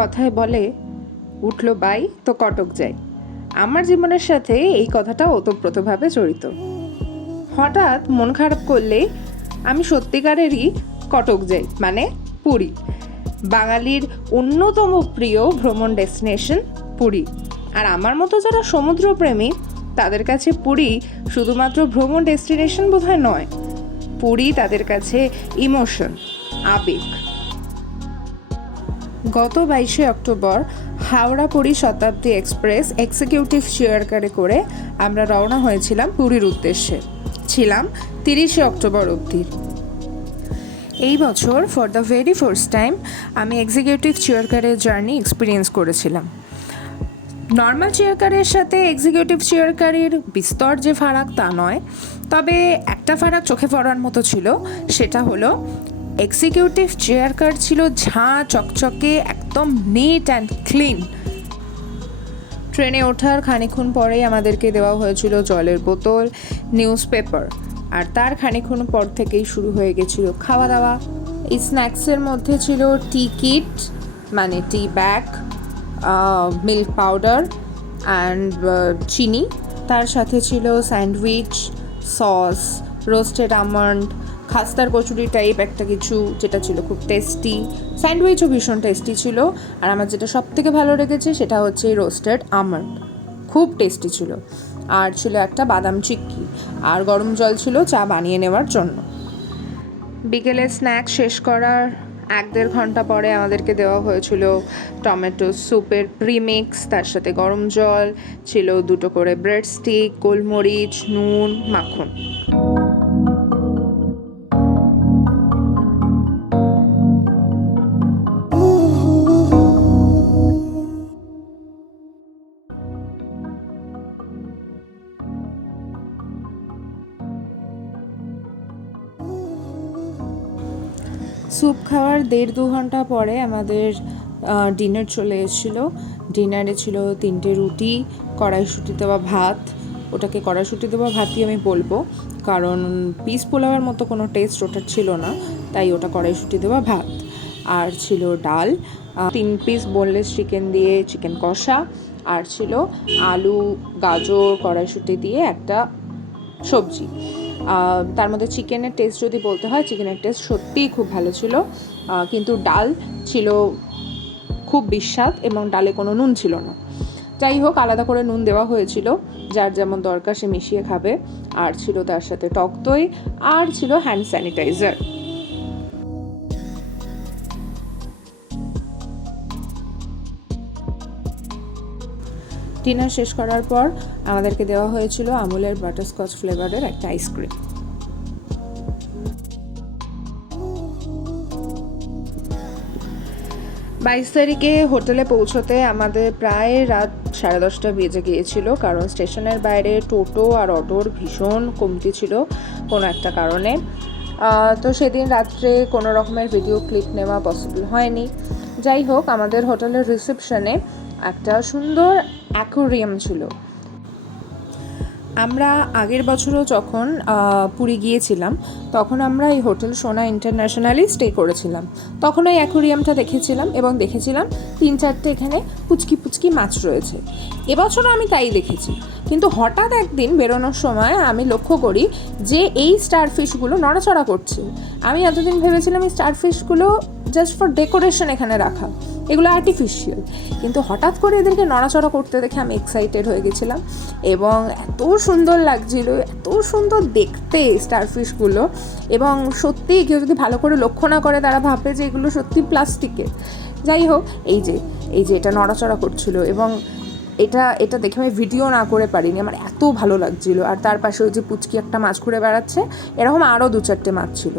কথায় বলে উঠলো বাই তো কটক যাই। আমার জীবনের সাথে এই কথাটা ওতপ্রোতভাবে জড়িত। হঠাৎ মন খারাপ করলে আমি সত্যিকারেরই কটক যাই, মানে পুরী। বাঙালির অন্যতম প্রিয় ভ্রমণ ডেস্টিনেশন পুরী। আর আমার মতো যারা সমুদ্রপ্রেমী তাদের কাছে পুরী শুধুমাত্র ভ্রমণ ডেস্টিনেশন বোধহয় নয়, পুরী তাদের কাছে ইমোশন, আবেগ। গত 22শে অক্টোবর হাওড়া পুরী শতাব্দী এক্সপ্রেস এক্সিকিউটিভ চেয়ার কারে করে আমরা রওনা হয়েছিলাম পুরীর উদ্দেশ্যে। ছিলাম 30শে অক্টোবর অবধি। এই বছর for the very first time আমি এক্সিকিউটিভ চেয়ার কারের জার্নি এক্সপিরিয়েন্স করেছিলাম। নর্মাল চেয়ার কারের সাথে এক্সিকিউটিভ চেয়ার কারের বিস্তর যে ফারাক তা নয়, তবে একটা ফারাক চোখে পড়ার মতো ছিল। সেটা হলো এক্সিকিউটিভ চেয়ার কার ছিল ঝাঁ চকচকে, একদম নিট অ্যান্ড ক্লিন। ট্রেনে ওঠার খানিকক্ষণ পরেই আমাদেরকে দেওয়া হয়েছিল জলের বোতল, নিউজ পেপার, আর তার খানিকক্ষণ পর থেকেই শুরু হয়ে গেছিল খাওয়া দাওয়া। এই স্ন্যাক্সের মধ্যে ছিল টি কিট, মানে tea bag, milk powder and চিনি। তার সাথে ছিল স্যান্ডউইচ, সস, রোস্টেড আমন্ড, খাস্তার কচুরি টাইপ একটা কিছু, যেটা ছিল খুব টেস্টি। স্যান্ডউইচও ভীষণ টেস্টি ছিল। আর আমার যেটা সব থেকে ভালো লেগেছে সেটা হচ্ছে এই রোস্টেড আমন্ড, খুব টেস্টি ছিল। আর ছিল একটা বাদাম চিক্কি, আর গরম জল ছিল চা বানিয়ে নেওয়ার জন্য। বিকেলে স্ন্যাক্স শেষ করার 1-1.5 ঘন্টা পরে আমাদেরকে দেওয়া হয়েছিল টমেটো স্যুপের প্রিমিক্স, তার সাথে গরম জল ছিল, 2টো করে ব্রেড স্টিক, গোলমরিচ, নুন, মাখন। স্যুপ খাওয়ার 1.5-2 ঘন্টা পরে আমাদের ডিনার চলে এসেছিলো। ডিনারে ছিল 3টে রুটি, কড়াইশুঁটি দেওয়া ভাত। ওটাকে কড়াইশুঁটি দেওয়া ভাতই আমি বলবো, কারণ পিস পোলাওয়ের মতো কোনো টেস্ট ওটার ছিল না, তাই ওটা কড়াইশুঁটি দেওয়া ভাত। আর ছিল ডাল, 3 পিস বোনলেস চিকেন দিয়ে চিকেন কষা, আর ছিল আলু, গাজর, কড়াইশুঁটি দিয়ে একটা সবজি। তার মধ্যে চিকেনের টেস্ট যদি বলতে হয়, চিকেনের টেস্ট সত্যিই খুব ভালো ছিল, কিন্তু ডাল ছিল খুব বিস্বাদ এবং ডালে কোনো নুন ছিল না। যাই হোক, আলাদা করে নুন দেওয়া হয়েছিল, যার যেমন দরকার সে মিশিয়ে খাবে। আর ছিল তার সাথে টক দই, আর ছিল হ্যান্ড স্যানিটাইজার। ডিনার শেষ করার পর আমাদেরকে দেওয়া হয়েছিল আমুলের বাটারস্কচ ফ্লেভারের একটা আইসক্রিম। 22 তারিখে হোটেলে পৌঁছতে আমাদের প্রায় রাত 10:30 বেজে গিয়েছিল, কারণ স্টেশনের বাইরে টোটো আর অটোর ভীষণ কমতি ছিল কোনো একটা কারণে। তো সেদিন রাত্রে কোনো রকমের ভিডিও ক্লিপ নেওয়া পসিবল হয়নি। যাই হোক, আমাদের হোটেলের রিসেপশনে একটা সুন্দর অ্যাকোয়ারিয়াম ছিল। আমরা আগের বছরও যখন পুরী গিয়েছিলাম, তখন আমরা এই হোটেল সোনা ইন্টারন্যাশনালি স্টে করেছিলাম। তখন ওই অ্যাকোয়ারিয়ামটা দেখেছিলাম এবং দেখেছিলাম 3-4টে এখানে পুচকি পুচকি মাছ রয়েছে। এবছরও আমি তাই দেখেছি, কিন্তু হঠাৎ একদিন বেরোনোর সময় আমি লক্ষ্য করি যে এই স্টারফিশগুলো নড়াচড়া করছে। আমি এতদিন ভেবেছিলাম এই স্টারফিশগুলো জাস্ট ফর ডেকোরেশন এখানে রাখা, এগুলো আর্টিফিশিয়াল, কিন্তু হঠাৎ করে এদেরকে নড়াচড়া করতে দেখে আমি এক্সাইটেড হয়ে গেছিলাম এবং এত সুন্দর লাগছিল, এত সুন্দর দেখতে স্টারফিশগুলো। এবং সত্যি কেউ যদি ভালো করে লক্ষ্য না করে তারা ভাববে যে এগুলো সত্যি প্লাস্টিকের। যাই হোক, এই যে এটা নড়াচড়া করছিল এবং এটা দেখে আমি ভিডিও না করে পারিনি, আমার এত ভালো লাগছিল। আর তার পাশে ওই যে পুচকি একটা মাছ ঘুরে বেড়াচ্ছে, এরকম আরও 2-4টে মাছ ছিল।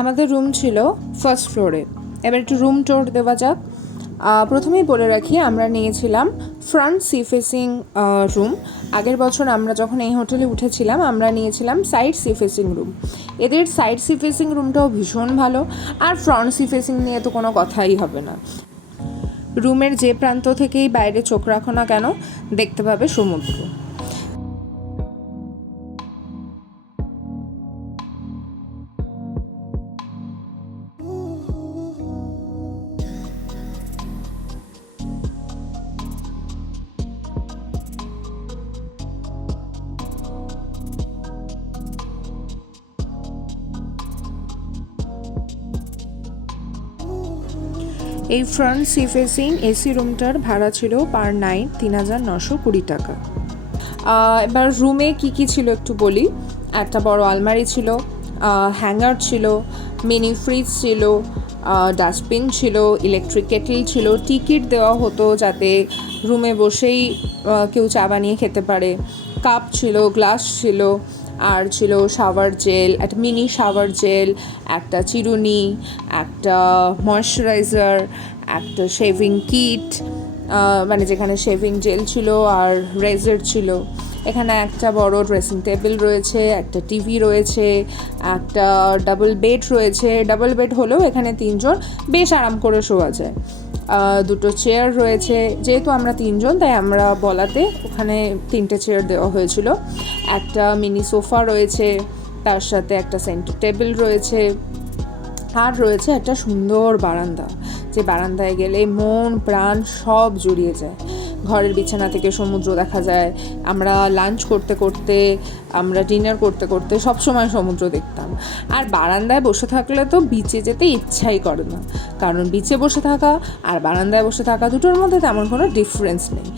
আমাদের রুম ছিল ফার্স্ট ফ্লোরে। এবার একটু রুম ট্যুর দেওয়া যাক। প্রথমেই বলে রাখি, আমরা নিয়েছিলাম ফ্রন্ট সি ফেসিং রুম। আগের বছর আমরা যখন এই হোটেলে উঠেছিলাম আমরা নিয়েছিলাম সাইড সি ফেসিং রুম। এদের সাইড সি ফেসিং রুমটাও ভীষণ ভালো, আর ফ্রন্ট সি ফেসিং নিয়ে তো কোনো কথাই হবে না। রুমের যে প্রান্ত থেকেই বাইরে চোখ রাখো না কেন দেখতে পাবে সমুদ্র। এই ফ্রন্ট সি ফেসিং এসি রুমটার ভাড়া ছিল পার নাইট ৩,৯২০ টাকা। এবার রুমে কি ছিল একটু বলি। একটা বড় আলমারি ছিল, হ্যাঙ্গার ছিল, মিনি ফ্রিজ ছিল, ডাস্টবিন ছিল, ইলেকট্রিক কেটল ছিল, টিকিট দেওয়া হতো যাতে রুমে বসেই কেউ চা বানিয়ে খেতে পারে, কাপ ছিল, গ্লাস ছিল, আর ছিল শাওয়ার জেল, একটা মিনি শাওয়ার জেল, একটা চিরুনি, একটা ময়শ্চারাইজার, একটা শেভিং কিট, মানে যেখানে শেভিং জেল ছিল আর রেজার ছিল। এখানে একটা বড় ড্রেসিং টেবিল রয়েছে, একটা টিভি রয়েছে, একটা ডাবল বেড রয়েছে। ডাবল বেড হলেও এখানে 3 জন বেশ আরাম করে শোয়া যায়। 2টো চেয়ার রয়েছে, যেহেতু আমরা 3 জন তাই আমরা বলাতে ওখানে 3টে চেয়ার দেওয়া হয়েছিল। একটা মিনি সোফা রয়েছে, তার সাথে একটা সেন্টার টেবিল রয়েছে, আর রয়েছে একটা সুন্দর বারান্দা, যে বারান্দায় গেলে মন প্রাণ সব জুড়িয়ে যায়। ঘরের বিছানা থেকে সমুদ্র দেখা যায়। আমরা লাঞ্চ করতে করতে, আমরা ডিনার করতে করতে সবসময় সমুদ্র দেখতাম। আর বারান্দায় বসে থাকলে তো বিচে যেতে ইচ্ছাই করে না, কারণ বিচে বসে থাকা আর বারান্দায় বসে থাকা দুটোর মধ্যে তেমন কোনো ডিফারেন্স নেই।